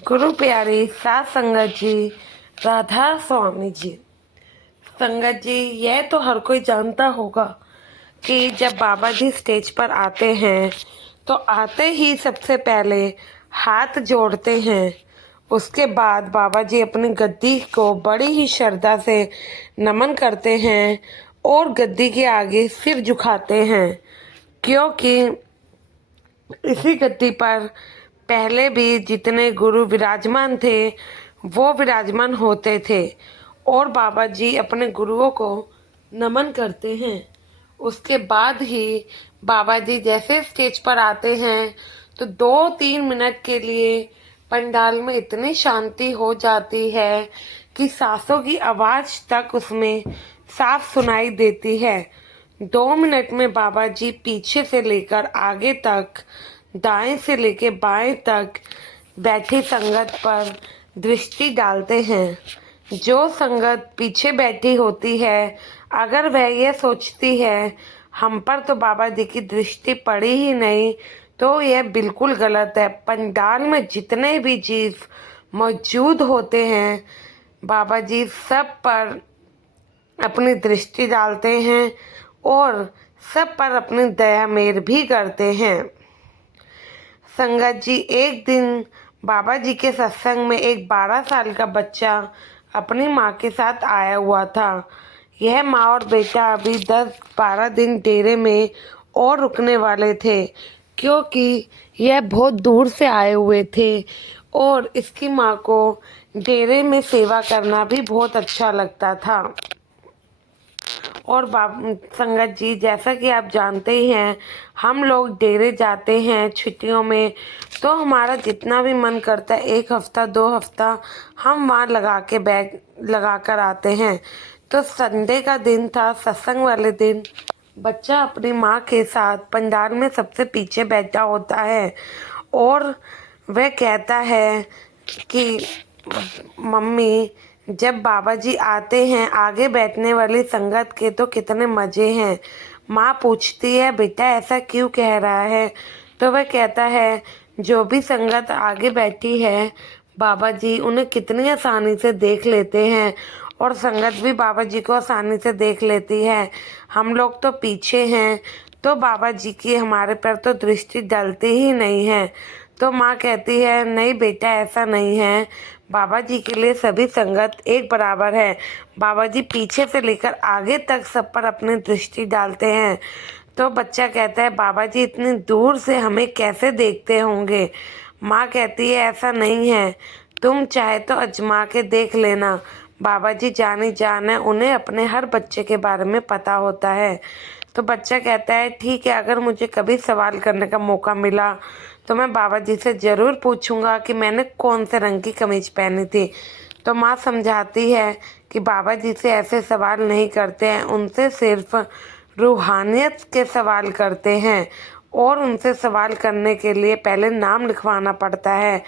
गुरु प्यारी सात संगत जी, राधा स्वामी जी। संगत जी, यह तो हर कोई जानता होगा कि जब बाबा जी स्टेज पर आते हैं तो आते ही सबसे पहले हाथ जोड़ते हैं। उसके बाद बाबा जी अपनी गद्दी को बड़ी ही श्रद्धा से नमन करते हैं और गद्दी के आगे सिर झुकाते हैं, क्योंकि इसी गद्दी पर पहले भी जितने गुरु विराजमान थे वो विराजमान होते थे और बाबा जी अपने गुरुओं को नमन करते हैं। उसके बाद ही बाबा जी जैसे स्टेज पर आते हैं तो 2-3 मिनट के लिए पंडाल में इतनी शांति हो जाती है कि सांसों की आवाज तक उसमें साफ सुनाई देती है। 2 मिनट में बाबा जी पीछे से लेकर आगे तक, दाएं से लेकर बाएं तक बैठी संगत पर दृष्टि डालते हैं। जो संगत पीछे बैठी होती है, अगर वह यह सोचती है हम पर तो बाबा जी की दृष्टि पड़ी ही नहीं, तो यह बिल्कुल गलत है। पंडाल में जितने भी जीव मौजूद होते हैं, बाबा जी सब पर अपनी दृष्टि डालते हैं और सब पर अपनी दया मेर भी करते हैं। संगत जी, एक दिन बाबा जी के सत्संग में एक 12 साल का बच्चा अपनी माँ के साथ आया हुआ था। यह माँ और बेटा अभी 10-12 दिन डेरे में और रुकने वाले थे, क्योंकि यह बहुत दूर से आए हुए थे और इसकी माँ को डेरे में सेवा करना भी बहुत अच्छा लगता था। और संगत जी, जैसा कि आप जानते ही हैं, हम लोग डेरे जाते हैं छुट्टियों में तो हमारा जितना भी मन करता है 1 हफ्ता 2 हफ्ता हम वहाँ लगा कर आते हैं। तो संडे का दिन था, सत्संग वाले दिन बच्चा अपनी माँ के साथ पंडाल में सबसे पीछे बैठा होता है और वह कहता है कि मम्मी, जब बाबा जी आते हैं आगे बैठने वाली संगत के तो कितने मज़े हैं। माँ पूछती है बेटा ऐसा क्यों कह रहा है, तो वह कहता है जो भी संगत आगे बैठी है बाबा जी उन्हें कितनी आसानी से देख लेते हैं और संगत भी बाबा जी को आसानी से देख लेती है। हम लोग तो पीछे हैं तो बाबा जी की हमारे पर तो दृष्टि डलती ही नहीं है। तो माँ कहती है नहीं बेटा ऐसा नहीं है, बाबा जी के लिए सभी संगत एक बराबर है। बाबा जी पीछे से लेकर आगे तक सब पर अपनी दृष्टि डालते हैं। तो बच्चा कहता है बाबा जी इतनी दूर से हमें कैसे देखते होंगे। माँ कहती है ऐसा नहीं है, तुम चाहे तो अजमा के देख लेना। बाबा जी जानी जान है, उन्हें अपने हर बच्चे के बारे में पता होता है। तो बच्चा कहता है ठीक है, अगर मुझे कभी सवाल करने का मौका मिला तो मैं बाबा जी से ज़रूर पूछूंगा कि मैंने कौन से रंग की कमीज पहनी थी। तो माँ समझाती है कि बाबा जी से ऐसे सवाल नहीं करते हैं, उनसे सिर्फ रूहानियत के सवाल करते हैं और उनसे सवाल करने के लिए पहले नाम लिखवाना पड़ता है।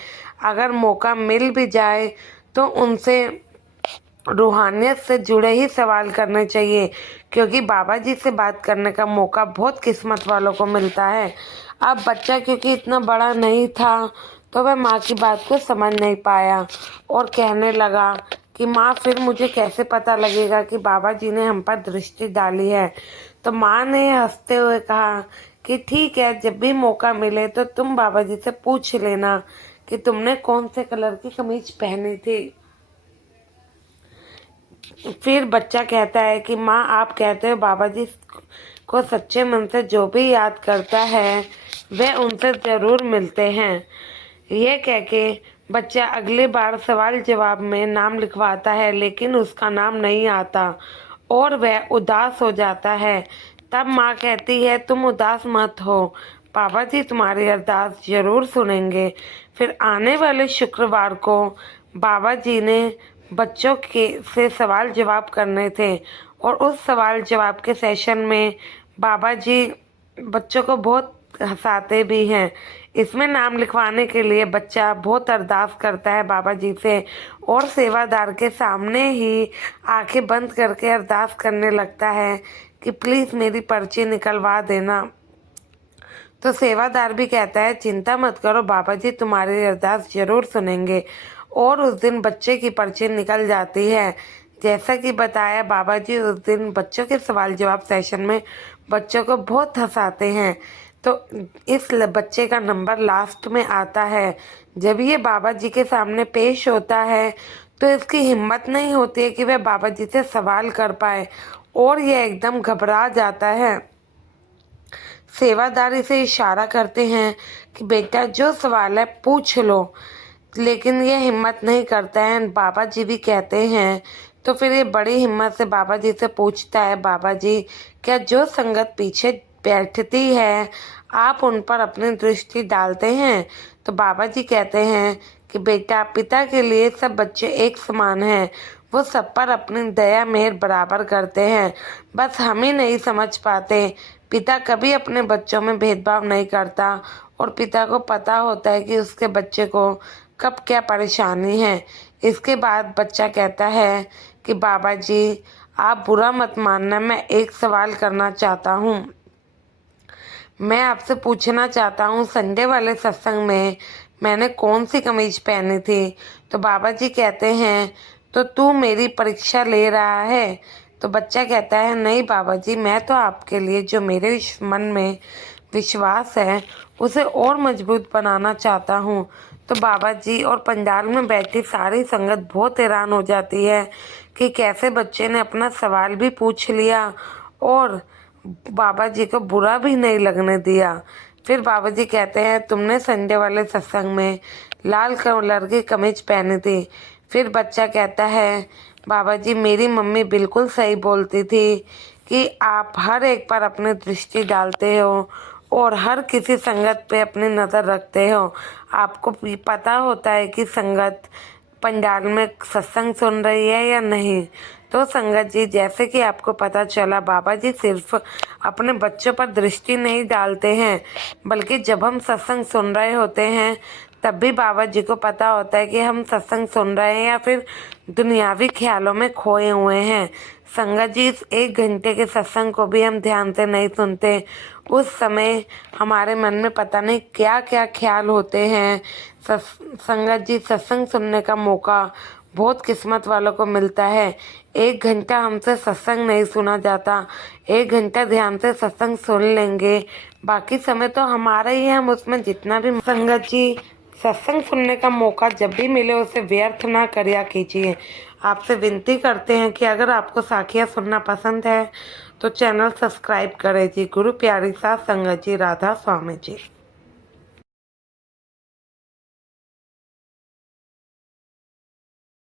अगर मौका मिल भी जाए तो उनसे रूहानियत से जुड़े ही सवाल करने चाहिए, क्योंकि बाबा जी से बात करने का मौका बहुत किस्मत वालों को मिलता है। अब बच्चा क्योंकि इतना बड़ा नहीं था तो वह माँ की बात को समझ नहीं पाया और कहने लगा कि माँ फिर मुझे कैसे पता लगेगा कि बाबा जी ने हम पर दृष्टि डाली है। तो माँ ने हंसते हुए कहा कि ठीक है, जब भी मौका मिले तो तुम बाबा जी से पूछ लेना कि तुमने कौन से कलर की कमीज पहनी थी। फिर बच्चा कहता है कि माँ आप कहते हो बाबा जी को सच्चे मन से जो भी याद करता है वह उनसे ज़रूर मिलते हैं। यह कह के बच्चा अगली बार सवाल जवाब में नाम लिखवाता है, लेकिन उसका नाम नहीं आता और वह उदास हो जाता है। तब माँ कहती है तुम उदास मत हो, बाबा जी तुम्हारी अरदास जरूर सुनेंगे। फिर आने वाले शुक्रवार को बाबा जी ने बच्चों के से सवाल जवाब करने थे और उस सवाल जवाब के सेशन में बाबा जी बच्चों को बहुत हंसाते भी हैं। इसमें नाम लिखवाने के लिए बच्चा बहुत अरदास करता है बाबा जी से और सेवादार के सामने ही आंखें बंद करके अरदास करने लगता है कि प्लीज़ मेरी पर्ची निकलवा देना। तो सेवादार भी कहता है, चिंता मत करो बाबा जी, तुम्हारी अरदास जरूर सुनेंगे। और उस दिन बच्चे की पर्ची निकल जाती है। जैसा कि बताया, बाबा जी उस दिन बच्चों के सवाल जवाब सेशन में बच्चों को बहुत हंसाते हैं। तो बच्चे का नंबर लास्ट में आता है। जब ये बाबा जी के सामने पेश होता है तो इसकी हिम्मत नहीं होती है कि वह बाबा जी से सवाल कर पाए, और यह एकदम घबरा जाता है। सेवादार इसे इशारा करते हैं कि बेटा जो सवाल है पूछ लो, लेकिन ये हिम्मत नहीं करता है। बाबा जी भी कहते हैं, तो फिर ये बड़ी हिम्मत से बाबा जी से पूछता है, बाबा जी क्या जो संगत पीछे बैठती है आप उन पर अपनी दृष्टि डालते हैं? तो बाबा जी कहते हैं कि बेटा, पिता के लिए सब बच्चे एक समान हैं, वो सब पर अपनी दया मेहर बराबर करते हैं, बस हम ही नहीं समझ पाते। पिता कभी अपने बच्चों में भेदभाव नहीं करता, और पिता को पता होता है कि उसके बच्चे को कब क्या परेशानी है। इसके बाद बच्चा कहता है कि बाबा जी आप बुरा मत मानना, मैं एक सवाल करना चाहता हूँ। मैं आपसे पूछना चाहता हूँ, संडे वाले सत्संग में मैंने कौन सी कमीज पहनी थी? तो बाबा जी कहते हैं, तो तू मेरी परीक्षा ले रहा है? तो बच्चा कहता है, नहीं बाबा जी, मैं तो आपके लिए जो मेरे मन में विश्वास है उसे और मजबूत बनाना चाहता हूँ। तो बाबा जी और पंडाल में बैठी सारी संगत बहुत हैरान हो जाती है कि कैसे बच्चे ने अपना सवाल भी पूछ लिया और बाबा जी को बुरा भी नहीं लगने दिया। फिर बाबा जी कहते हैं, तुमने संडे वाले सत्संग में लाल कलर की कमीज पहनी थी। फिर बच्चा कहता है, बाबा जी मेरी मम्मी बिल्कुल सही बोलती थी कि आप हर एक पर अपनी दृष्टि डालते हो और हर किसी संगत पे अपनी नज़र रखते हो। आपको भी पता होता है कि संगत पंडाल में सत्संग सुन रही है या नहीं। तो संगत जी, जैसे कि आपको पता चला, बाबा जी सिर्फ अपने बच्चों पर दृष्टि नहीं डालते हैं, बल्कि जब हम सत्संग सुन रहे होते हैं तब भी बाबा जी को पता होता है कि हम सत्संग सुन रहे हैं या फिर दुनियावी ख्यालों में खोए हुए हैं। संगत जी, इस 1 घंटे के सत्संग को भी हम ध्यान से नहीं सुनते। उस समय हमारे मन में पता नहीं क्या क्या ख्याल होते हैं। संगत जी, सत्संग सुनने का मौका बहुत किस्मत वालों को मिलता है। 1 घंटा हमसे सत्संग नहीं सुना जाता। 1 घंटा ध्यान से सत्संग सुन लेंगे, बाकी समय तो हमारा ही है, हम उसमें जितना भी। संगत जी, सत्संग सुनने का मौका जब भी मिले उसे व्यर्थ ना करिया कीजिए। आपसे विनती करते हैं कि अगर आपको साखियाँ सुनना पसंद है तो चैनल सब्सक्राइब करें जी। गुरु प्यारी साथ संगत जी, राधा स्वामी जी।